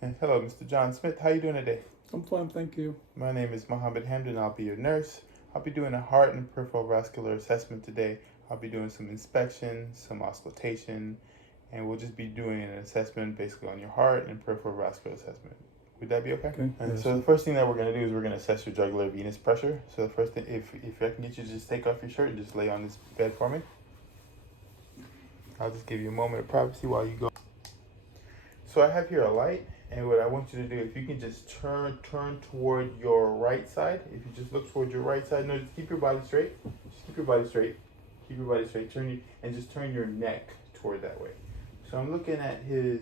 And hello, Mr. John Smith. How you doing today? I'm fine, thank you. My name is Mohammed Hamdan. I'll be your nurse. I'll be doing a heart and peripheral vascular assessment today. I'll be doing some inspection, some auscultation, and we'll just be doing an assessment basically on your heart and peripheral vascular assessment. Would that be okay? Okay. Yes. So the first thing that we're going to do is we're going to assess your jugular venous pressure. So the first thing, if I can get you to just take off your shirt and just lay on this bed for me. I'll just give you a moment of privacy while you go. So I have here a light, and what I want you to do, if you can just turn toward your right side. If you just look toward your right side, no, just keep your body straight. Just keep your body straight. Keep your body straight. And just turn your neck toward that way. So I'm looking at his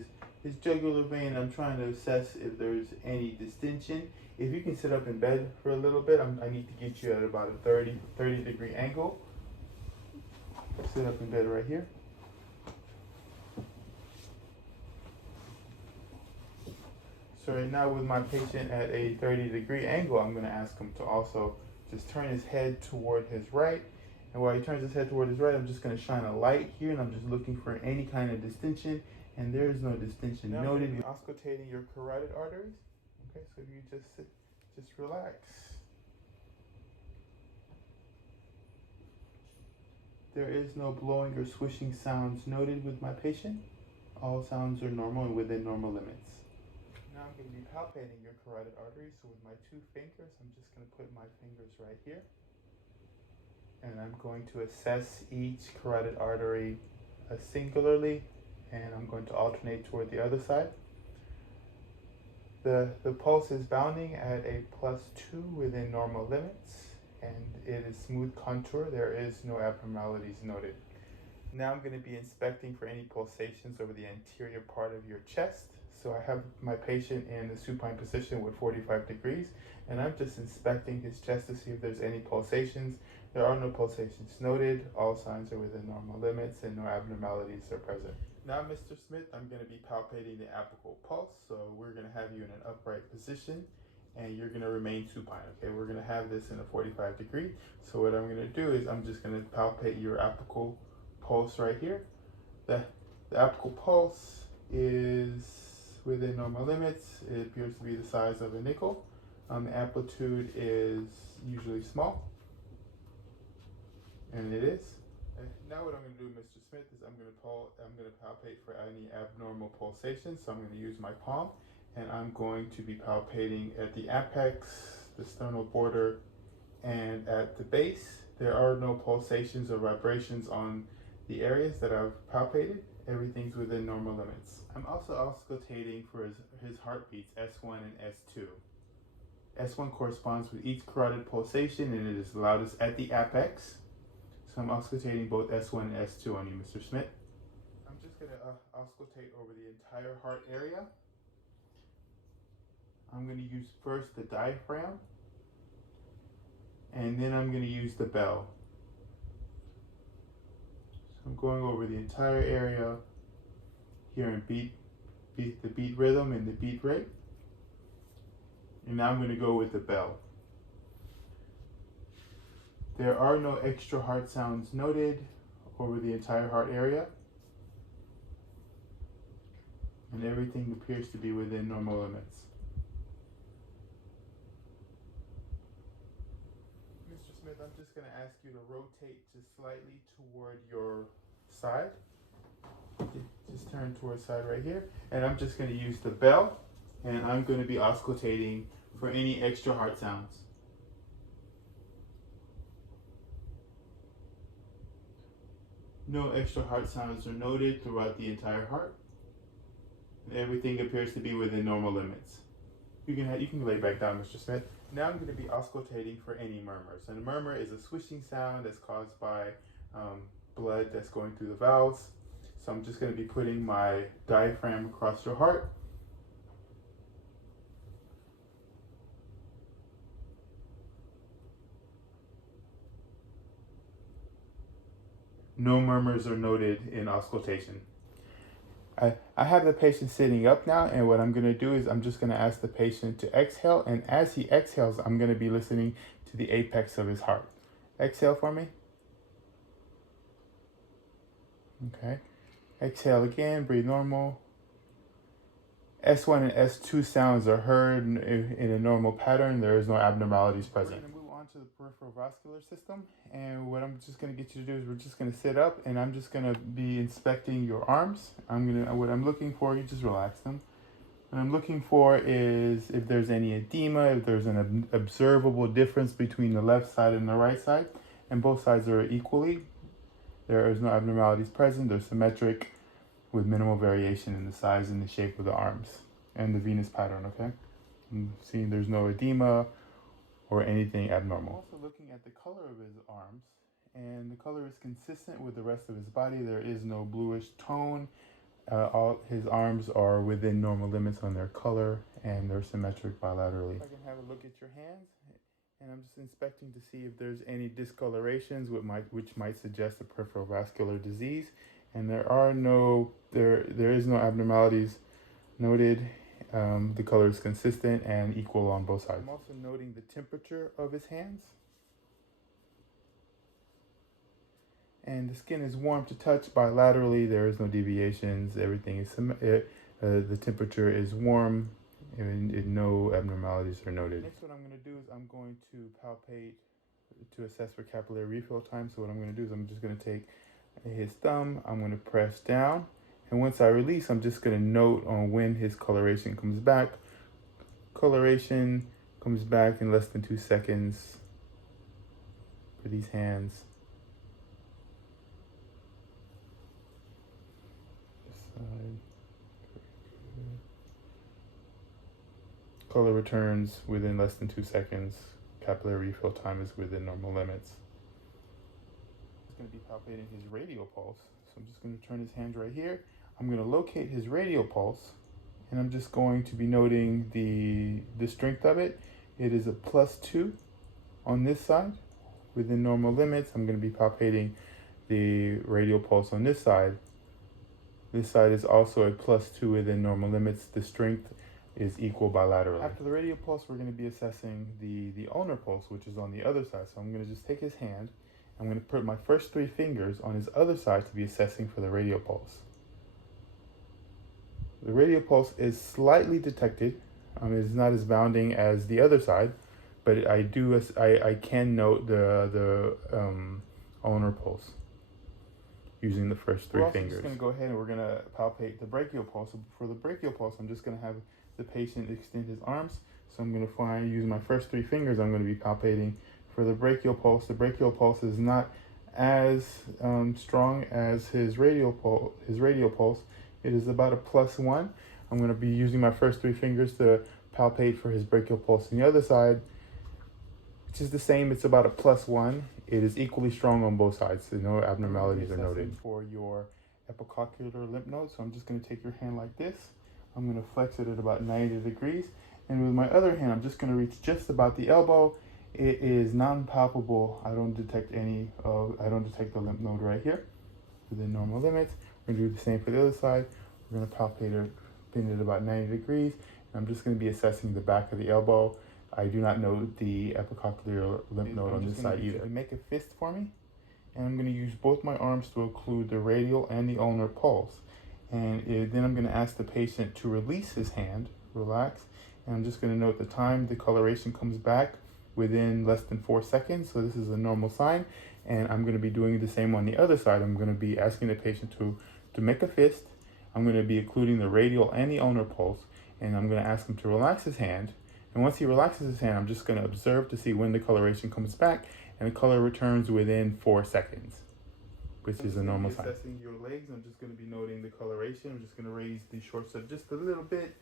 jugular vein. I'm trying to assess if there's any distension. If you can sit up in bed for a little bit, I need to get you at about a 30 degree angle. Sit up in bed right here. So right now with my patient at a 30 degree angle, I'm going to ask him to also just turn his head toward his right. And while he turns his head toward his right, I'm just going to shine a light here, and I'm just looking for any kind of distension. And there is no distension noted. You're auscultating your carotid arteries. Okay, so if you just sit, just relax. There is no blowing or swishing sounds noted with my patient. All sounds are normal and within normal limits. Now I'm going to be palpating your carotid artery. So with my 2 fingers, I'm just going to put my fingers right here. And I'm going to assess each carotid artery singularly, and I'm going to alternate toward the other side. The pulse is bounding at a +2 within normal limits, and it is smooth contour. There is no abnormalities noted. Now I'm going to be inspecting for any pulsations over the anterior part of your chest. So I have my patient in the supine position with 45 degrees, and I'm just inspecting his chest to see if there's any pulsations. There are no pulsations noted. All signs are within normal limits, and no abnormalities are present. Now, Mr. Smith, I'm going to be palpating the apical pulse. So we're going to have you in an upright position, and you're going to remain supine. Okay, we're going to have this in a 45 degree. So what I'm going to do is I'm just going to palpate your apical pulse right here. The apical pulse is within normal limits. It appears to be the size of a nickel. The amplitude is usually small, and it is. Now what I'm going to do, Mr. Smith, is I'm going to palpate for any abnormal pulsations. So I'm going to use my palm, and I'm going to be palpating at the apex, the sternal border, and at the base. There are no pulsations or vibrations on the areas that I've palpated. Everything's within normal limits. I'm also auscultating for his heartbeats, S1 and S2. S1 corresponds with each carotid pulsation, and it is loudest at the apex. So I'm auscultating both S1 and S2 on you, Mr. Smith. I'm just going to auscultate over the entire heart area. I'm going to use first the diaphragm, and then I'm going to use the bell. So I'm going over the entire area, hearing the beat rhythm and the beat rate. And now I'm going to go with the bell. There are no extra heart sounds noted over the entire heart area, and everything appears to be within normal limits. Mr. Smith, I'm just going to ask you to rotate just slightly toward your side. Just turn toward side right here, and I'm just going to use the bell, and I'm going to be auscultating for any extra heart sounds. No extra heart sounds are noted throughout the entire heart. Everything appears to be within normal limits. You can lay back down, Mr. Smith. Now I'm going to be auscultating for any murmurs. And a murmur is a swishing sound that's caused by blood that's going through the valves. So I'm just going to be putting my diaphragm across your heart. No murmurs are noted in auscultation. I have the patient sitting up now, and what I'm going to do is I'm just going to ask the patient to exhale, and as he exhales, I'm going to be listening to the apex of his heart. Exhale for me. Okay. Exhale again, breathe normal. S1 and S2 sounds are heard in a normal pattern. There is no abnormalities present. We're going to move on to the peripheral vascular system. And what I'm just going to get you to do is we're just going to sit up and I'm just going to be inspecting your arms. What I'm looking for, you just relax them. What I'm looking for is if there's any edema, if there's an observable difference between the left side and the right side, and both sides are equally. There is no abnormalities present. They're symmetric with minimal variation in the size and the shape of the arms and the venous pattern, okay? I'm seeing there's no edema or anything abnormal. I'm also looking at the color of his arms, and the color is consistent with the rest of his body. There is no bluish tone. All his arms are within normal limits on their color, and they're symmetric bilaterally. I can have a look at your hands, and I'm just inspecting to see if there's any discolorations which might suggest a peripheral vascular disease. And there is no abnormalities noted. The color is consistent and equal on both sides. I'm also noting the temperature of his hands. And the skin is warm to touch bilaterally. There is no deviations. Everything is the temperature is warm, and no abnormalities are noted. Next, what I'm going to do is I'm going to palpate to assess for capillary refill time. So what I'm going to do is I'm just going to take his thumb. I'm going to press down, and once I release, I'm just going to note on when his coloration comes back. Coloration comes back in less than 2 seconds for these hands. Color returns within less than 2 seconds. Capillary refill time is within normal limits. I'm going to be palpating his radial pulse. So I'm just going to turn his hand right here. I'm going to locate his radial pulse, and I'm just going to be noting the strength of it. It is a +2 on this side within normal limits. I'm going to be palpating the radial pulse on this side. This side is also a +2 within normal limits. The strength is equal bilaterally. After the radial pulse, we're going to be assessing the ulnar pulse, which is on the other side. So I'm going to just take his hand. I'm going to put my first 3 fingers on his other side to be assessing for the radial pulse. The radial pulse is slightly detected. It's not as bounding as the other side, but I can note the ulnar pulse using the first 3 fingers. We're just going to go ahead and we're going to palpate the brachial pulse. So for the brachial pulse, I'm just going to have the patient extend his arms. So I'm going to using my first 3 fingers, I'm going to be palpating for the brachial pulse. The brachial pulse is not as strong as his radial pulse. It is about a +1. I'm going to be using my first 3 fingers to palpate for his brachial pulse on the other side, which is the same. It's about a +1. It is equally strong on both sides, so no abnormalities are noted. For your epicoccular lymph node, so I'm just going to take your hand like this. I'm going to flex it at about 90 degrees. And with my other hand, I'm just going to reach just about the elbow. It is non-palpable. I don't detect the lymph node right here within normal limits. We're going to do the same for the other side. We're going to palpate it, pin it at about 90 degrees. And I'm just going to be assessing the back of the elbow. I do not know the epicoccular lymph node on this side either. Make a fist for me. And I'm going to use both my arms to include the radial and the ulnar pulse. And then I'm going to ask the patient to release his hand, relax. And I'm just going to note the time the coloration comes back within less than 4 seconds. So this is a normal sign. And I'm going to be doing the same on the other side. I'm going to be asking the patient to make a fist. I'm going to be including the radial and the ulnar pulse. And I'm going to ask him to relax his hand. And once he relaxes his hand, I'm just going to observe to see when the coloration comes back. And the color returns within 4 seconds, which is a normal sign. Assessing your legs, I'm just going to be noting the coloration. I'm just going to raise the short side just a little bit.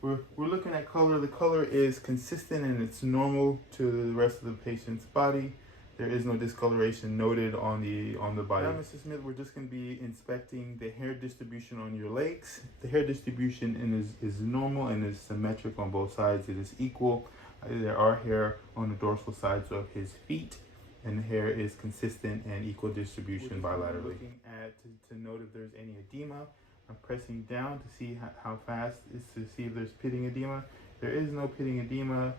We're looking at color. The color is consistent and it's normal to the rest of the patient's body. There is no discoloration noted on the body. Now, Mr. Smith, we're just going to be inspecting the hair distribution on your legs. The hair distribution is normal and is symmetric on both sides. It is equal. There are hair on the dorsal sides of his feet, and the hair is consistent and equal distribution bilaterally. Looking at to note if there's any edema. I'm pressing down to see how fast is to see if there's pitting edema. There is no pitting edema.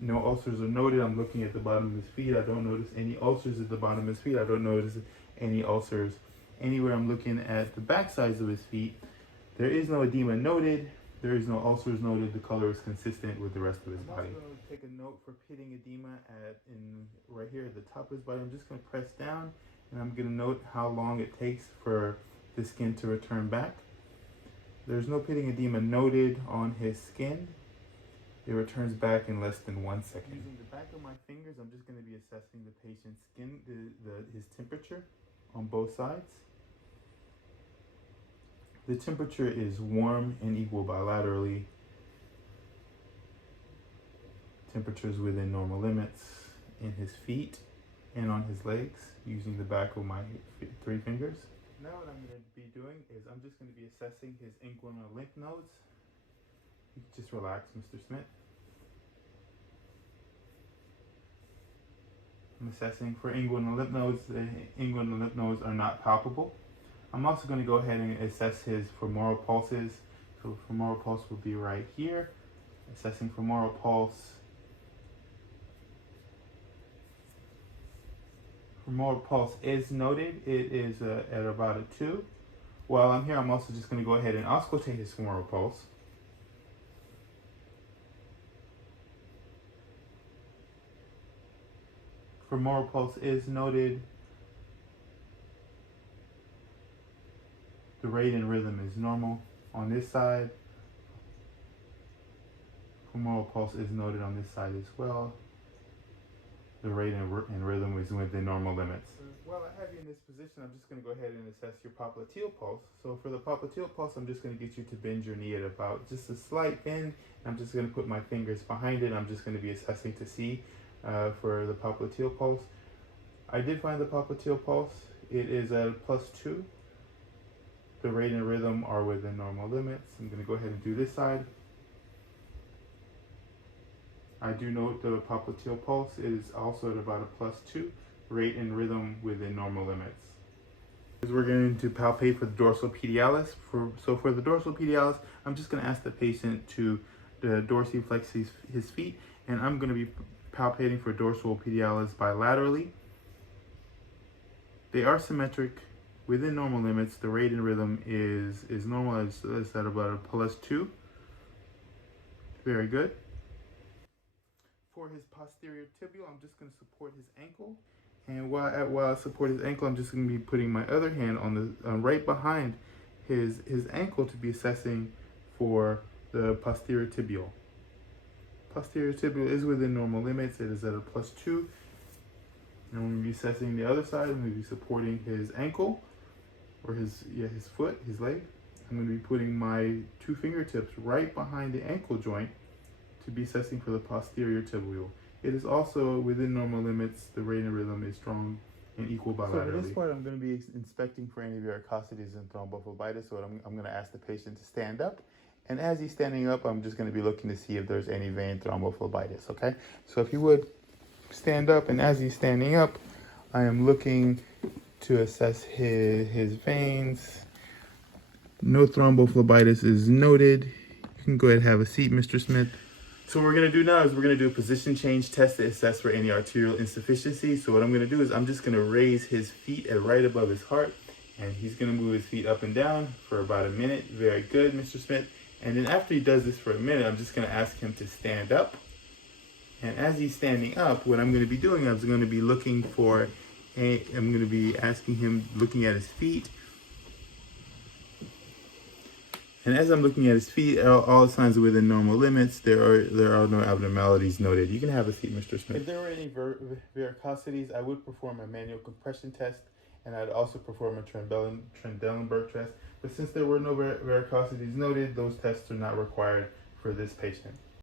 No ulcers are noted. I'm looking at the bottom of his feet. I don't notice any ulcers at the bottom of his feet. I don't notice any ulcers anywhere. I'm looking at the back sides of his feet. There is no edema noted. There is no ulcers noted. The color is consistent with the rest of his body. I'm also going to take a note for pitting edema right here at the top of his body. I'm just going to press down, and I'm going to note how long it takes for the skin to return back. There's no pitting edema noted on his skin. It returns back in less than 1 second. Using the back of my fingers, I'm just going to be assessing the patient's skin, his temperature on both sides. The temperature is warm and equal bilaterally. Temperatures within normal limits in his feet and on his legs using the back of my 3 fingers. Now what I'm going to be doing is I'm just going to be assessing his inguinal lymph nodes. You can just relax, Mr. Smith. I'm assessing for inguinal lymph nodes. The inguinal lymph nodes are not palpable. I'm also going to go ahead and assess his femoral pulses. So femoral pulse will be right here. Assessing femoral pulse. Femoral pulse is noted. It is at about a 2. While I'm here, I'm also just going to go ahead and auscultate his femoral pulse. Femoral pulse is noted. The rate and rhythm is normal on this side. Femoral pulse is noted on this side as well. The rate and rhythm is within normal limits. While I have you in this position, I'm just going to go ahead and assess your popliteal pulse. So for the popliteal pulse, I'm just going to get you to bend your knee at about just a slight bend. I'm just going to put my fingers behind it. I'm just going to be assessing to see for the popliteal pulse. I did find the popliteal pulse. It is at a +2. The rate and rhythm are within normal limits. I'm going to go ahead and do this side. I do note the popliteal pulse is also at about a +2. Rate and rhythm within normal limits. We're going to palpate for the dorsal pedialis. So for the dorsal pedialis, I'm just going to ask the patient to dorsiflex his feet, and I'm going to be palpating for dorsal pedialis bilaterally. They are symmetric. Within normal limits, the rate and rhythm is normal. It's at about a +2. Very good. For his posterior tibial, I'm just going to support his ankle. And while I support his ankle, I'm just going to be putting my other hand on the right behind his ankle to be assessing for the posterior tibial. Posterior tibial is within normal limits. It is at a +2. And I'm going to be assessing the other side. I'm going to be supporting his ankle, or his foot, his leg. I'm going to be putting my 2 fingertips right behind the ankle joint to be assessing for the posterior tibial. It is also within normal limits. The rate and rhythm is strong and equal bilaterally. So for this part, I'm going to be inspecting for any varicosities and thrombophlebitis. So I'm going to ask the patient to stand up. And as he's standing up, I'm just going to be looking to see if there's any vein thrombophlebitis, okay? So if you would stand up, and as he's standing up, I am looking to assess his veins. No thrombophlebitis is noted. You can go ahead and have a seat, Mr. Smith. So what we're going to do now is we're going to do a position change test to assess for any arterial insufficiency. So what I'm going to do is I'm just going to raise his feet at right above his heart, and he's going to move his feet up and down for about a minute. Very good, Mr. Smith. And then after he does this for a minute, I'm just going to ask him to stand up. And as he's standing up, what I'm going to be doing is I'm going to be looking for I'm going to be asking him, looking at his feet. And as I'm looking at his feet, all signs are within normal limits. There are no abnormalities noted. You can have a seat, Mr. Smith. If there were any varicosities, I would perform a manual compression test, and I'd also perform a Trendelenburg test. But since there were no varicosities noted, those tests are not required for this patient.